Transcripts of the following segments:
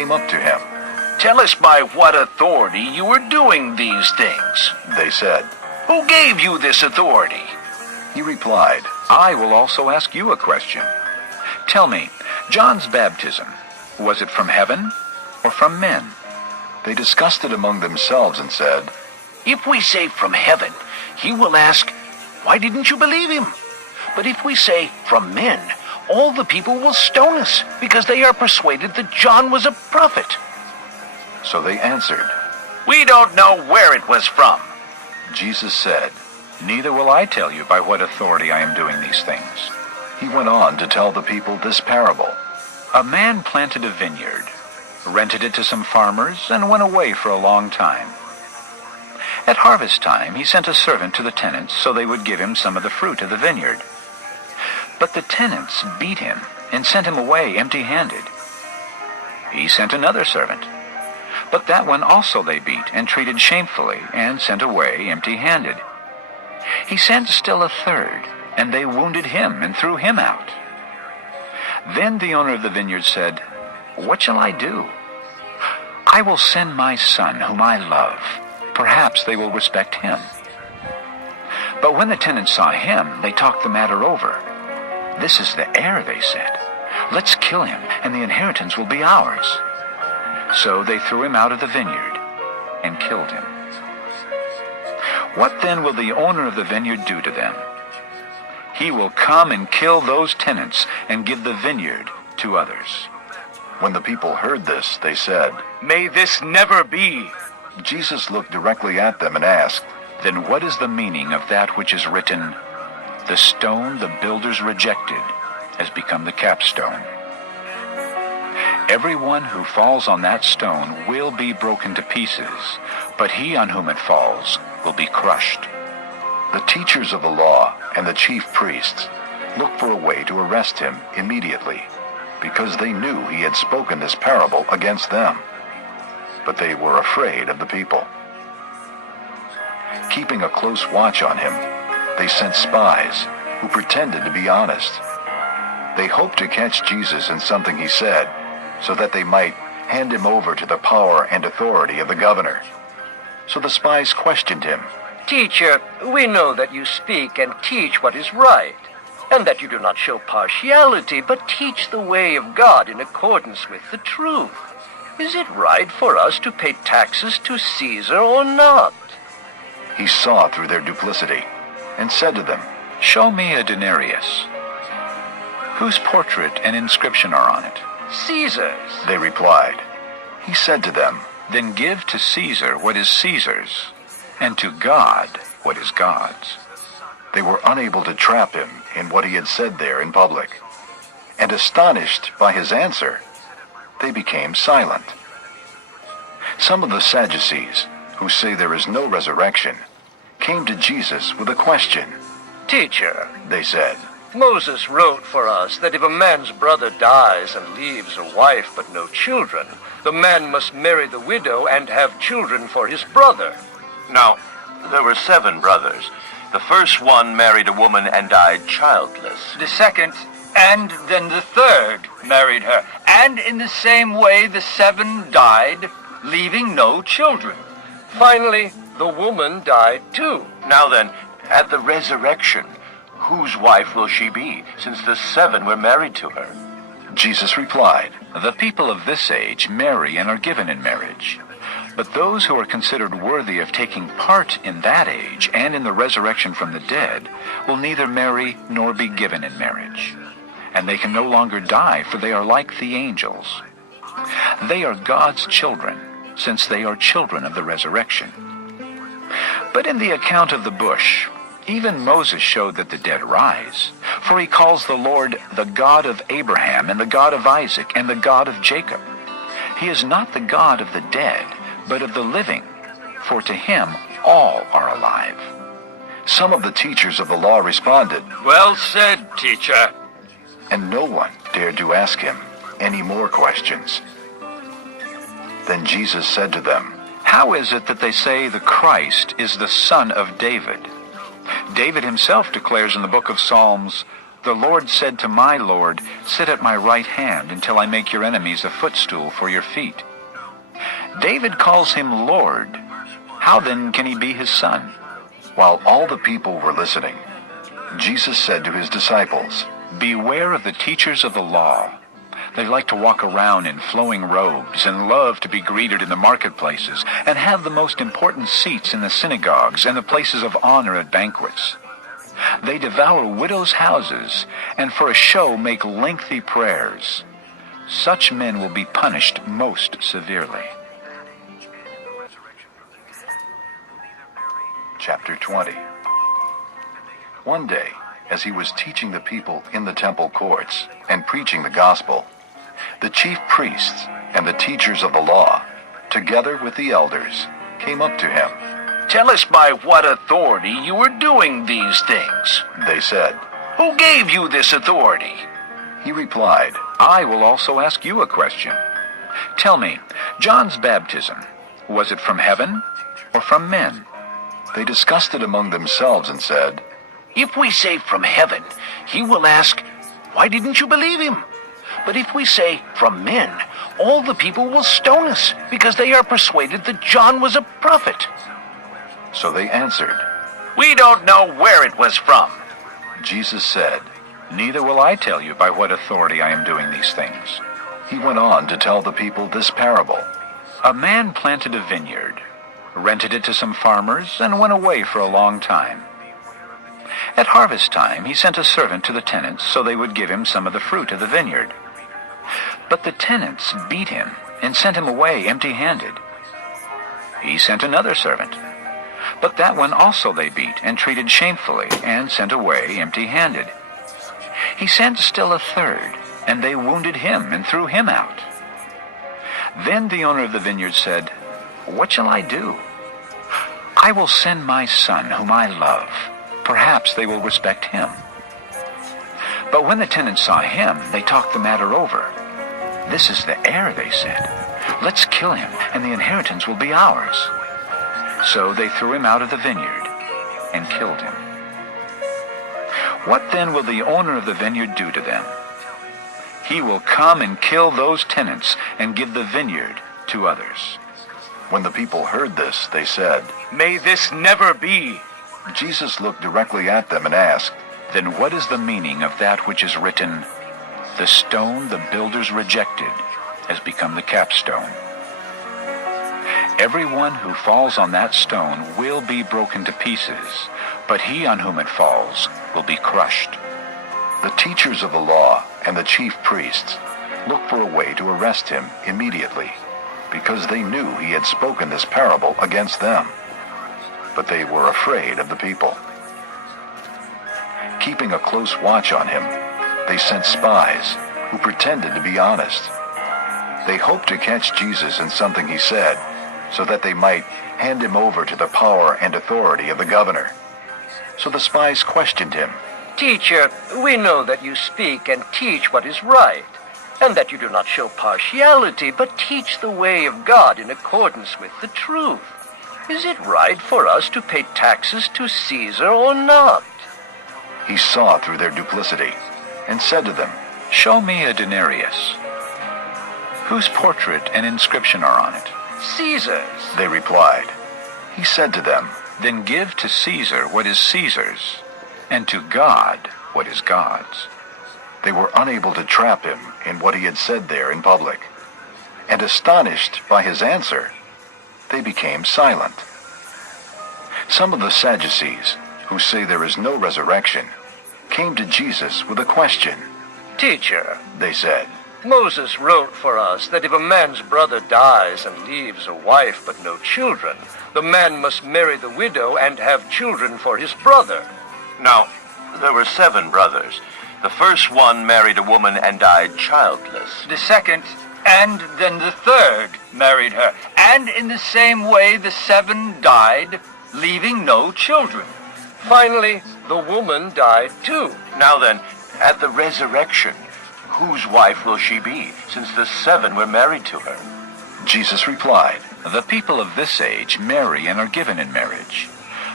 came up to him. "Tell us by what authority you are doing these things," They said. "Who gave you this authority?" He replied, I will also ask you a question. Tell me, John's baptism, was it from heaven or from men?" They discussed it among themselves and said, "If we say from heaven, he will ask, 'Why didn't you believe him?' But if we say from men, all the people will stone us, because they are persuaded that John was a prophet." So they answered. "We don't know where it was from." Jesus said. Neither will I tell you by what authority I am doing these things. He went on to tell the people this parable. A man planted a vineyard, rented it to some farmers, and went away for a long time. At harvest time, he sent a servant to the tenants so they would give him some of the fruit of the vineyard. But the tenants beat him and sent him away empty-handed. He sent another servant, but that one also they beat and treated shamefully and sent away empty-handed. He sent still a third, and they wounded him and threw him out. Then the owner of the vineyard said, "What shall I do? I will send my son, whom I love. Perhaps they will respect him." But when the tenants saw him, they talked the matter over. "This is the heir," they said. "Let's kill him, and the inheritance will be ours." So they threw him out of the vineyard and killed him. What then will the owner of the vineyard do to them? He will come and kill those tenants and give the vineyard to others. When the people heard this, they said, "May this never be." Jesus looked directly at them and asked, Then what is the meaning of that which is written, "The stone the builders rejected has become the capstone"? Everyone who falls on that stone will be broken to pieces, but he on whom it falls will be crushed. The teachers of the law and the chief priests looked for a way to arrest him immediately, because they knew he had spoken this parable against them. But they were afraid of the people. Keeping a close watch on him, they sent spies who pretended to be honest. They hoped to catch Jesus in something he said, so that they might hand him over to the power and authority of the governor. So the spies questioned him. "Teacher, we know that you speak and teach what is right, and that you do not show partiality, but teach the way of God in accordance with the truth. Is it right for us to pay taxes to Caesar or not?" He saw through their duplicity and said to them, Show me a denarius. Whose portrait and inscription are on it? "Caesar's." They replied. He said to them, Then give to Caesar what is Caesar's, and to God what is God's. They were unable to trap him in what he had said there in public. And astonished by his answer, they became silent. Some of the Sadducees, who say there is no resurrection, came to Jesus with a question. "Teacher, They said, Moses wrote for us that if a man's brother dies and leaves a wife but no children, the man must marry the widow and have children for his brother." Now, there were 7 brothers. The first one married a woman and died childless. The second, and then the third, married her. And in the same way the 7 died, leaving no children. Finally, the woman died too. Now then, at the resurrection, whose wife will she be, since the 7 were married to her? Jesus replied, The people of this age marry and are given in marriage. But those who are considered worthy of taking part in that age and in the resurrection from the dead will neither marry nor be given in marriage. And they can no longer die, for they are like the angels. They are God's children, since they are children of the resurrection. But in the account of the bush, even Moses showed that the dead rise, for he calls the Lord the God of Abraham and the God of Isaac and the God of Jacob. He is not the God of the dead, but of the living, for to him all are alive. Some of the teachers of the law responded, "Well said, teacher." and no one dared to ask him any more questions. Then Jesus said to them, How is it that they say the Christ is the son of David? David himself declares in the book of Psalms, The Lord said to my Lord, sit at my right hand until I make your enemies a footstool for your feet. David calls him Lord. How then can he be his son? While all the people were listening, Jesus said to his disciples, Beware of the teachers of the law. They like to walk around in flowing robes and love to be greeted in the marketplaces and have the most important seats in the synagogues and the places of honor at banquets. They devour widows' houses and for a show make lengthy prayers. Such men will be punished most severely. Chapter 20. One day, as he was teaching the people in the temple courts and preaching the gospel, the chief priests and the teachers of the law, together with the elders, came up to him. Tell us by what authority you are doing these things. They said. Who gave you this authority? He replied, I will also ask you a question. Tell me, John's baptism, was it from heaven or from men? They discussed it among themselves and said, If we say from heaven, he will ask, why didn't you believe him? But if we say from men, all the people will stone us because they are persuaded that John was a prophet. So they answered, We don't know where it was from. Jesus said, Neither will I tell you by what authority I am doing these things. He went on to tell the people this parable. A man planted a vineyard, rented it to some farmers, and went away for a long time. At harvest time, he sent a servant to the tenants so they would give him some of the fruit of the vineyard. But the tenants beat him and sent him away empty-handed. He sent another servant, but that one also they beat and treated shamefully and sent away empty-handed. He sent still a third, and they wounded him and threw him out. Then the owner of the vineyard said, What shall I do? I will send my son, whom I love. Perhaps they will respect him. But when the tenants saw him, they talked the matter over. This is the heir, they said. Let's kill him, and the inheritance will be ours. So they threw him out of the vineyard and killed him. What then will the owner of the vineyard do to them? He will come and kill those tenants and give the vineyard to others. When the people heard this, they said, May this never be. Jesus looked directly at them and asked, Then what is the meaning of that which is written, The stone the builders rejected has become the capstone? Everyone who falls on that stone will be broken to pieces, but he on whom it falls will be crushed. The teachers of the law and the chief priests looked for a way to arrest him immediately, because they knew he had spoken this parable against them. But they were afraid of the people. Keeping a close watch on him, they sent spies who pretended to be honest. They hoped to catch Jesus in something he said, so that they might hand him over to the power and authority of the governor. So the spies questioned him. Teacher, we know that you speak and teach what is right, and that you do not show partiality, but teach the way of God in accordance with the truth. Is it right for us to pay taxes to Caesar or not? He saw through their duplicity and said to them, Show me a denarius. Whose portrait and inscription are on it? Caesar's. They replied. He said to them, Then give to Caesar what is Caesar's, and to God what is God's. They were unable to trap him in what he had said there in public, and astonished by his answer, they became silent. Some of the Sadducees, who say there is no resurrection, came to Jesus with a question. Teacher, They said, Moses wrote for us that if a man's brother dies and leaves a wife but no children, the man must marry the widow and have children for his brother. Now, there were 7 brothers. The first one married a woman and died childless. The second, and then the third, married her. And in the same way the 7 died, leaving no children. Finally, the woman died too. Now then, at the resurrection, whose wife will she be, since the 7 were married to her? Jesus replied, The people of this age marry and are given in marriage.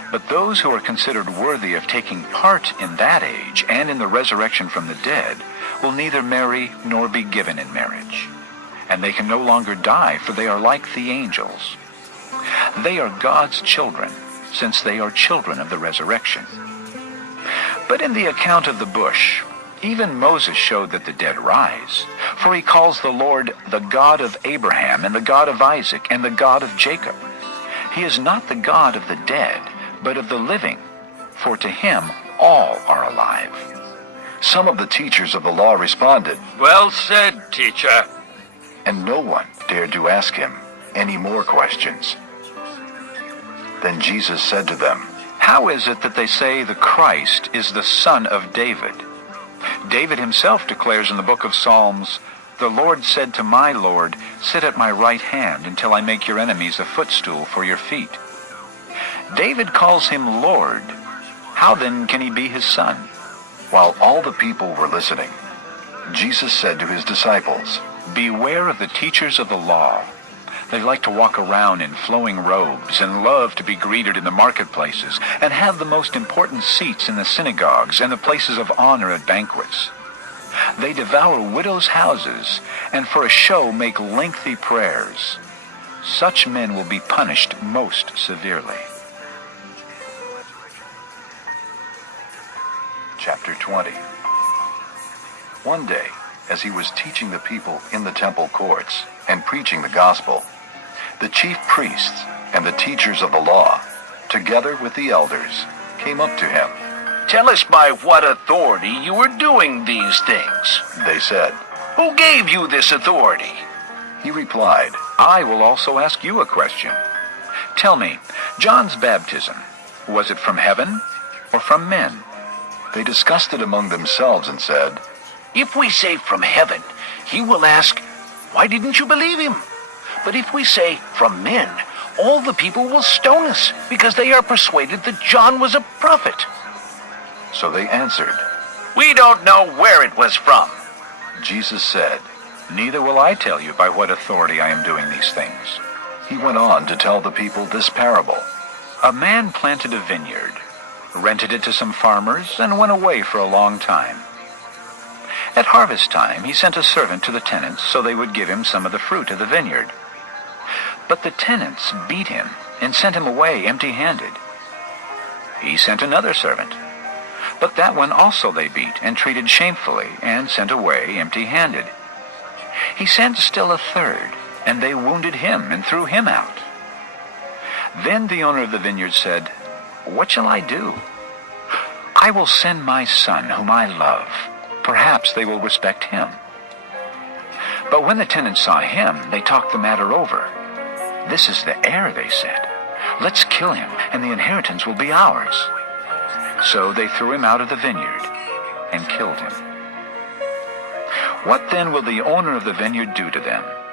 But those who are considered worthy of taking part in that age and in the resurrection from the dead will neither marry nor be given in marriage. And they can no longer die, for they are like the angels. They are God's children, since they are children of the resurrection. But in the account of the bush, even Moses showed that the dead rise, for he calls the Lord the God of Abraham and the God of Isaac and the God of Jacob. He is not the God of the dead, but of the living, for to him all are alive. Some of the teachers of the law responded, Well said, teacher. and no one dared to ask him any more questions. Then Jesus said to them, How is it that they say the Christ is the son of David? David himself declares in the book of Psalms, The Lord said to my Lord, Sit at my right hand until I make your enemies a footstool for your feet. David calls him Lord. How then can he be his son? While all the people were listening, Jesus said to his disciples, Beware of the teachers of the law. They like to walk around in flowing robes and love to be greeted in the marketplaces and have the most important seats in the synagogues and the places of honor at banquets. They devour widows' houses and for a show make lengthy prayers. Such men will be punished most severely. Chapter 20. One day, as he was teaching the people in the temple courts and preaching the gospel, the chief priests and the teachers of the law, together with the elders, came up to him. Tell us by what authority you are doing these things. They said. Who gave you this authority? He replied, I will also ask you a question. Tell me, John's baptism, was it from heaven or from men? They discussed it among themselves and said, If we say from heaven, he will ask, Why didn't you believe him? But if we say from men, all the people will stone us because they are persuaded that John was a prophet. So they answered. We don't know where it was from. Jesus said, Neither will I tell you by what authority I am doing these things. He went on to tell the people this parable. A man planted a vineyard, rented it to some farmers, and went away for a long time. At harvest time, he sent a servant to the tenants so they would give him some of the fruit of the vineyard. But the tenants beat him and sent him away empty-handed. He sent another servant, but that one also they beat and treated shamefully and sent away empty-handed. He sent still a third, and they wounded him and threw him out. Then the owner of the vineyard said, What shall I do? I will send my son, whom I love. Perhaps they will respect him. But when the tenants saw him, they talked the matter over. This is the heir, they said. Let's kill him, and the inheritance will be ours. So they threw him out of the vineyard and killed him. What then will the owner of the vineyard do to them?